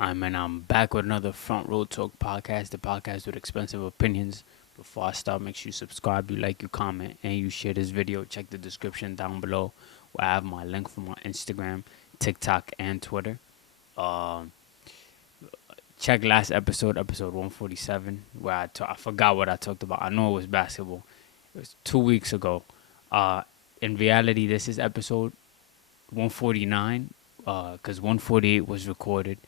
I'm back with another Front Row Talk podcast, the podcast with expensive opinions. Before I start, make sure you subscribe, you like, you comment, and you share this video. Check the description down below where I have my link for my Instagram, TikTok, and Twitter. Um, Check last episode 147, where I forgot what I talked about. I know it was basketball. It was 2 weeks ago. Uh, in reality, this is episode 149, because 148 was recorded.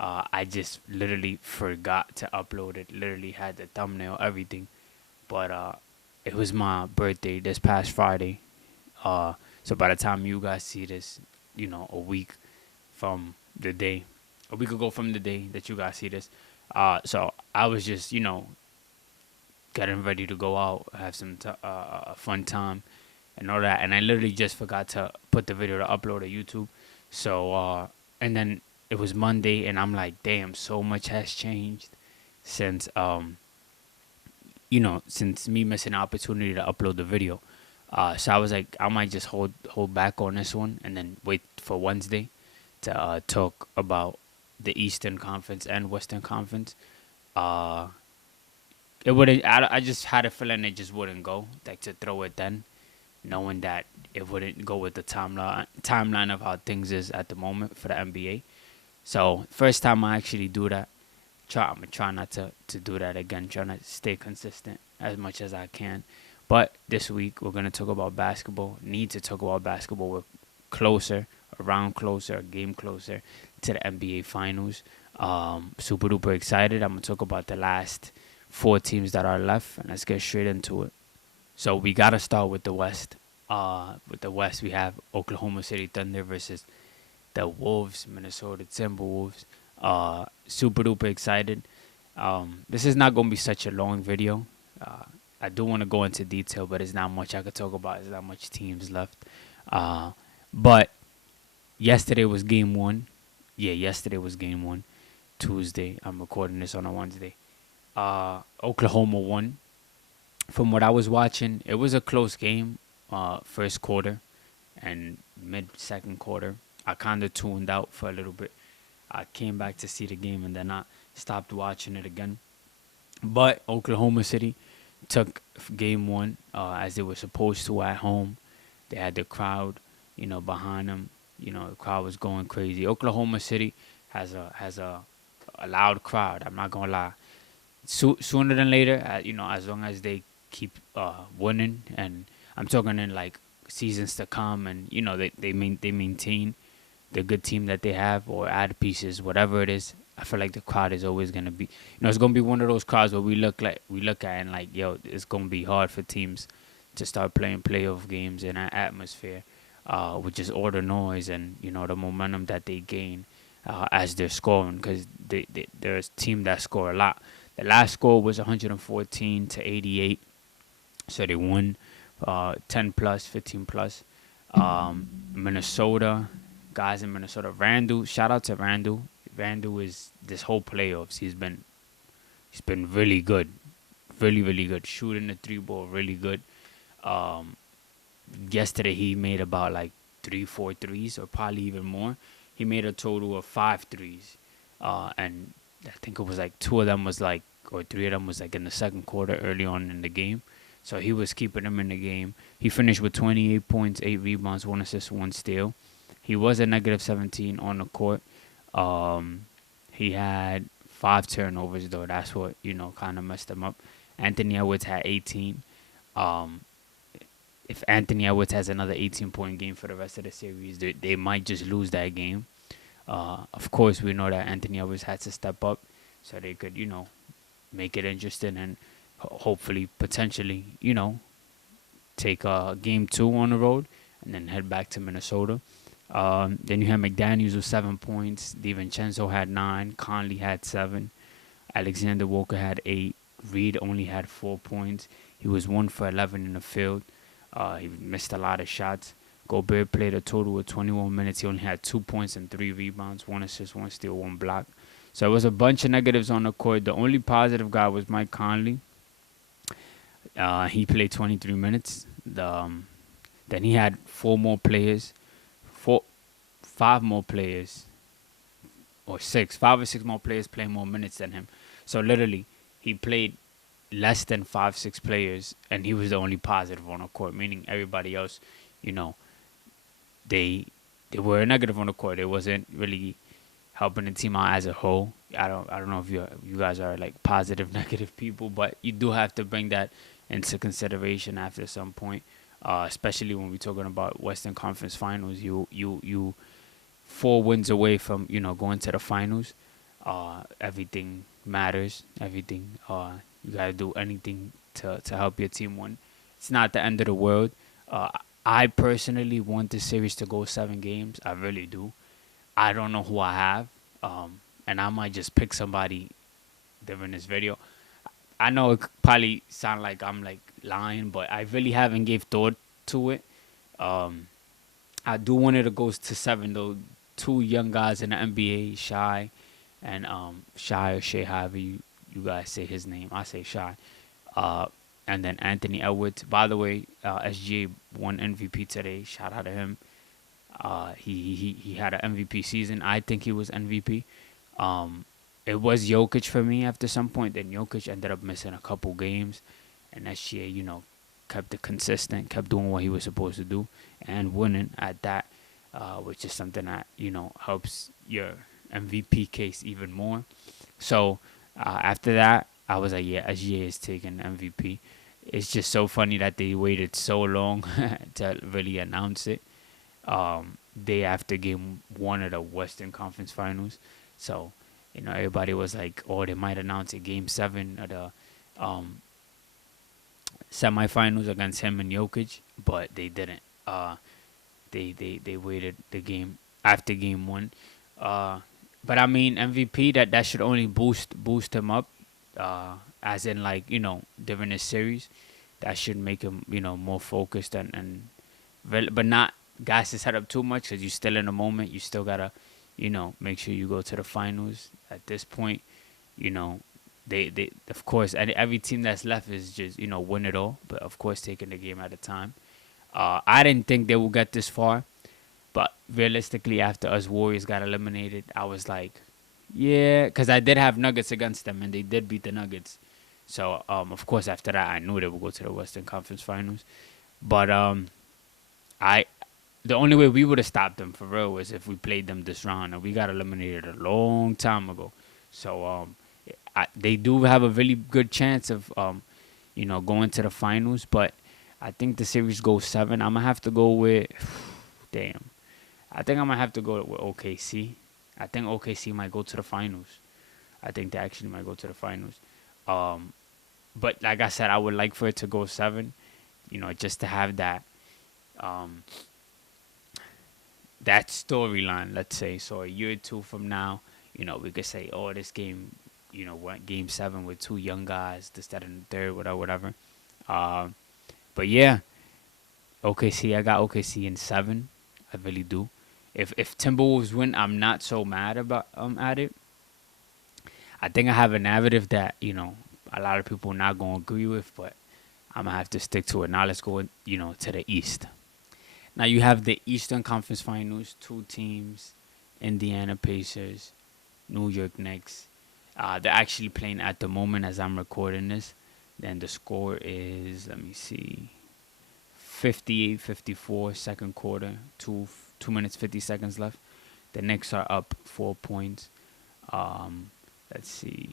I just literally forgot to upload it. Literally had the thumbnail, everything. But it was my birthday this past Friday. So by the time you guys see this, a week from the day, a week ago from the day that you guys see this. So I was just, getting ready to go out, have some a fun time, and all that. And I literally just forgot to put the video to upload to YouTube. So and then it was Monday, and I'm like, damn, so much has changed since since me missing the opportunity to upload the video. So I was like, I might just hold back on this one and then wait for Wednesday to talk about the Eastern Conference and Western Conference. Uh, it wouldn't. I just had a feeling it just wouldn't go. Like to throw it then, knowing that it wouldn't go with the timeline of how things is at the moment for the NBA. So first time I actually do that. I'm gonna try not to do that again. Trying to stay consistent as much as I can. But this week we're gonna talk about basketball. Need to talk about basketball. We're closer, a round closer, a game closer to the NBA Finals. Super duper excited. I'm gonna talk about the last four teams that are left, and let's get straight into it. So we gotta start with the West. With the West, we have Oklahoma City Thunder versus the Wolves, Minnesota Timberwolves. Super duper excited. This is not gonna be such a long video. I do want to go into detail, but it's not much I could talk about. There's not much teams left. But yesterday was game one. Yeah, yesterday was game one. Tuesday. I'm recording this on a Wednesday. Oklahoma won. From what I was watching, it was a close game. First quarter and mid second quarter. I kind of tuned out for a little bit. I came back to see the game and then I stopped watching it again. But Oklahoma City took game one as they were supposed to at home. They had the crowd, behind them. The crowd was going crazy. Oklahoma City has a loud crowd. I'm not gonna lie. Sooner than later, as long as they keep winning, and I'm talking in like seasons to come, and they maintain the good team that they have or add pieces, whatever it is. I feel like the crowd is always gonna be, it's gonna be one of those crowds where we look at and like, yo, it's gonna be hard for teams to start playing playoff games in that atmosphere, with just all the noise and the momentum that they gain as they're scoring, because they're a team that score a lot. The last score was 114 to 88, so they won 10 plus, 15 plus. Minnesota. Guys in Minnesota. Randall, shout out to Randall. Randall is this whole playoffs. He's been really good, really really good. Shooting the three ball really good. Yesterday he made about like 3-4 threes or probably even more. He made a total of 5 threes, and I think it was like 2 of them was like, or 3 of them was like in the second quarter early on in the game. So he was keeping them in the game. He finished with 28 points, 8 rebounds, 1 assist, 1 steal. He was a negative 17 on the court. He had 5 turnovers, though. That's what, kind of messed him up. Anthony Edwards had 18. If Anthony Edwards has another 18-point game for the rest of the series, they might just lose that game. Of course, we know that Anthony Edwards had to step up so they could, make it interesting and hopefully, potentially, take game 2 on the road and then head back to Minnesota. Then you have McDaniels with 7 points. DiVincenzo had 9. Conley had 7. Alexander Walker had 8. Reed only had 4 points. He was 1 for 11 in the field. He missed a lot of shots. Gobert played a total of 21 minutes. He only had 2 points and 3 rebounds, 1 assist, 1 steal, 1 block. So it was a bunch of negatives on the court. The only positive guy was Mike Conley. He played 23 minutes. Then he had 5 more players or six, 5 or 6 more players playing more minutes than him. So literally, he played less than 5, 6 players, and he was the only positive on the court. Meaning everybody else, you know, they they were negative on the court. It wasn't really helping the team out as a whole. I don't know if you guys are like positive negative people, but you do have to bring that into consideration after some point. Especially when we're talking about Western Conference Finals, you 4 wins away from going to the finals. Everything matters. Everything. You gotta do anything to help your team win. It's not the end of the world. Uh, I personally want this series to go 7 games. I really do. I don't know who I have, and I might just pick somebody during this video. I know it probably sound like I'm like lying, but I really haven't gave thought to it. Um, I do want it to go to 7 though. Two young guys in the NBA, Shy and Shy or Shay, however you guys say his name. I say Shy. Uh, and then Anthony Edwards. By the way, SGA won MVP today. Shout out to him. He had an MVP season. I think he was MVP. It was Jokic for me after some point. Then Jokic ended up missing a couple games, and SGA, kept it consistent, kept doing what he was supposed to do, and winning at that, which is something that helps your MVP case even more. So after that, I was like, yeah, SGA is taking MVP. It's just so funny that they waited so long to really announce it. Day after game 1 of the Western Conference Finals. So, everybody was like, oh, they might announce it game 7 of the semifinals against him and Jokic, but they didn't. They waited the game after game 1. But I mean, MVP, that should only boost him up, as in like during this series, that should make him more focused and but not gas his head up too much, because you're still in the moment. You still gotta make sure you go to the finals. At this point, they of course, every team that's left is just win it all, but of course taking the game at a time. I didn't think they would get this far, but realistically, after us Warriors got eliminated, I was like, yeah, because I did have Nuggets against them, and they did beat the Nuggets. So of course after that, I knew they would go to the Western Conference Finals. But I the only way we would have stopped them for real was if we played them this round, and we got eliminated a long time ago. So they do have a really good chance of going to the finals, but I think the series goes 7. I'm gonna have to go with damn. I think I'm gonna have to go with OKC. I think OKC might go to the finals. I think they actually might go to the finals. But like I said, I would like for it to go 7. Just to have that that storyline, let's say. So a year or 2 from now, we could say, oh, this game, went game 7 with 2 young guys, this, that, and the third, whatever. But yeah, OKC, I got OKC in 7. I really do. If Timberwolves win, I'm not so mad about at it. I think I have a narrative that a lot of people not gonna agree with, but I'm gonna have to stick to it. Now let's go to the East. Now you have the Eastern Conference Finals, 2 teams, Indiana Pacers, New York Knicks. They're actually playing at the moment as I'm recording this. Then the score is, let me see, 58-54, second quarter, 2 minutes 50 seconds left. The Knicks are up 4 points. Let's see,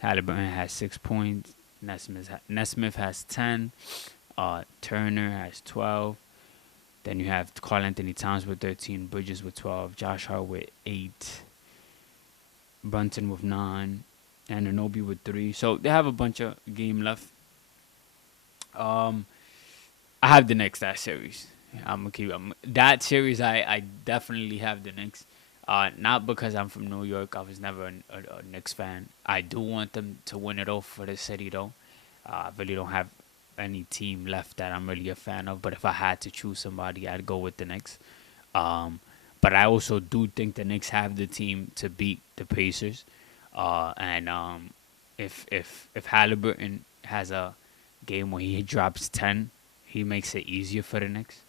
Halliburton has 6 points. Nesmith has 10. Turner has 12. Then you have Karl Anthony Towns with 13, Bridges with 12, Josh Hart with 8, Brunson with 9, and Anunoby with 3. So they have a bunch of game left. I have the Knicks that series. I'm gonna keep that series. I definitely have the Knicks. Not because I'm from New York. I was never a Knicks fan. I do want them to win it all for the city, though. I really don't have any team left that I'm really a fan of. But if I had to choose somebody, I'd go with the Knicks. But I also do think the Knicks have the team to beat the Pacers. And if Halliburton has a game where he drops 10, he makes it easier for the Knicks.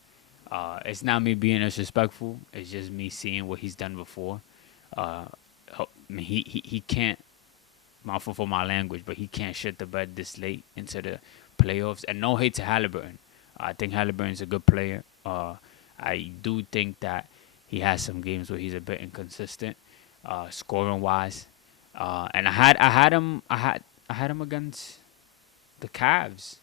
It's not me being disrespectful. It's just me seeing what he's done before. I mean, he can't, mouthful for my language, but he can't shit the bed this late into the playoffs. And no hate to Halliburton. I think Halliburton's a good player. I do think that he has some games where he's a bit inconsistent, scoring wise. And I had him against the Cavs.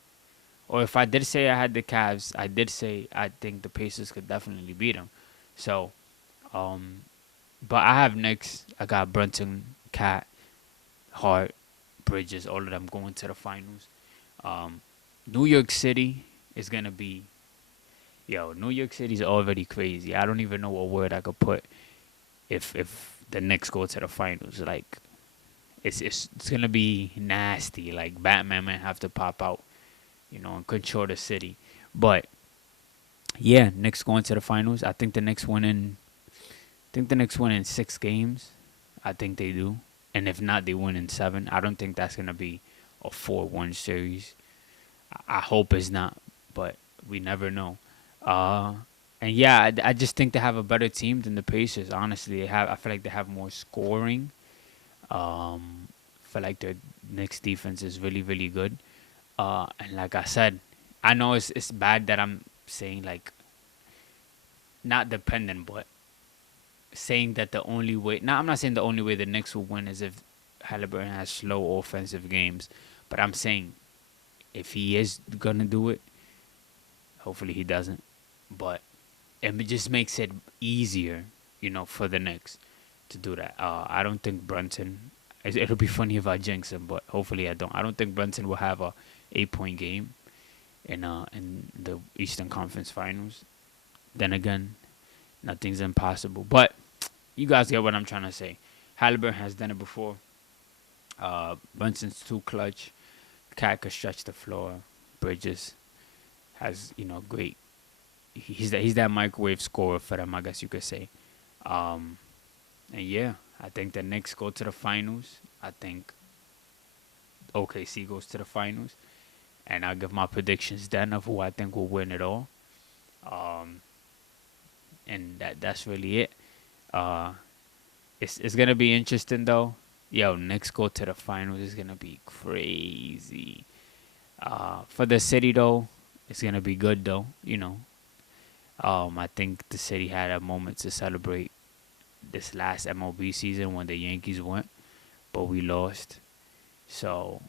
Or if I did say I had the Cavs, I did say I think the Pacers could definitely beat them. So, um, but I have Knicks. I got Brunson, Cat, Hart, Bridges, all of them going to the finals. Um, New York City is gonna be, New York City's already crazy. I don't even know what word I could put if the Knicks go to the finals. Like it's gonna be nasty. Like Batman might have to pop out, and control the city. But yeah, Knicks going to the finals. I think the Knicks win in. I think the Knicks win in 6 games. I think they do. And if not, they win in 7. I don't think that's gonna be a 4-1 series. I hope it's not, but we never know. Uh, and yeah, I just think they have a better team than the Pacers. Honestly, I feel like they have more scoring. I feel like their Knicks defense is really, really good. And like I said, I know it's bad that I'm saying like not dependent, but saying that the only way. Now I'm not saying the only way the Knicks will win is if Halliburton has slow offensive games, but I'm saying if he is gonna do it, hopefully he doesn't. But it just makes it easier, for the Knicks to do that. I don't think Brunson. It'll be funny if I jinx him, but hopefully I don't. I don't think Brunson will have a 8-point game in the Eastern Conference Finals. Then again, nothing's impossible. But you guys get what I'm trying to say. Halliburton has done it before. Brunson's too clutch. Cat could stretch the floor. Bridges has great. He's that microwave scorer for them, I guess you could say. And yeah, I think the Knicks go to the finals. I think OKC goes to the finals, and I'll give my predictions then of who I think will win it all. Um, and that's really it. Uh, it's gonna be interesting though. Yo, Knicks go to the finals is gonna be crazy. For the city though, it's gonna be good though. I think the city had a moment to celebrate this last MLB season when the Yankees went, but we lost. So,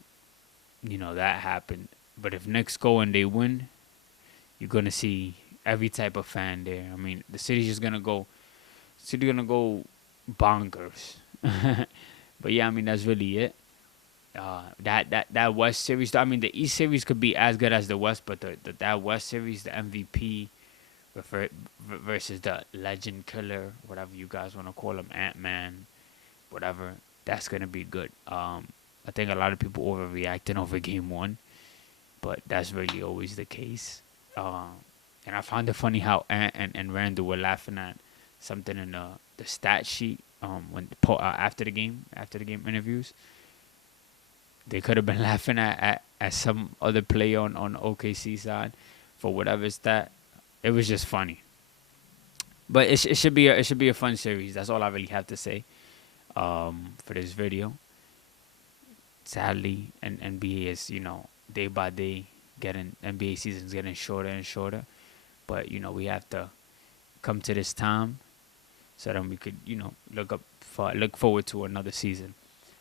that happened. But if Knicks go and they win, you're gonna see every type of fan there. I mean, the city's just gonna go. City gonna go bonkers. But yeah, I mean that's really it. That West series. I mean, the East series could be as good as the West, but that West series, the MVP versus the Legend Killer, whatever you guys want to call him, Ant-Man, whatever. That's gonna be good. I think a lot of people overreacting over Game 1, but that's really always the case. And I found it funny how Ant and Randall were laughing at something in the stat sheet when after the game interviews. They could have been laughing at some other player on OKC side for whatever stat. It was just funny. But it should be a fun series. That's all I really have to say for this video. Sadly, and NBA is day by day NBA season's getting shorter and shorter. But we have to come to this time so then we could look forward to another season.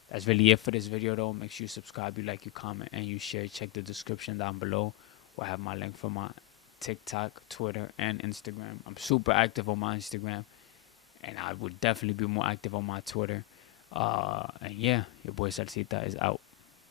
That's really it for this video though. Make sure you subscribe, you like, you comment, and you share. Check the description down below where I have my link for my TikTok, Twitter, and Instagram. I'm super active on my Instagram, and I would definitely be more active on my Twitter. And yeah, your boy Ssalcita is out.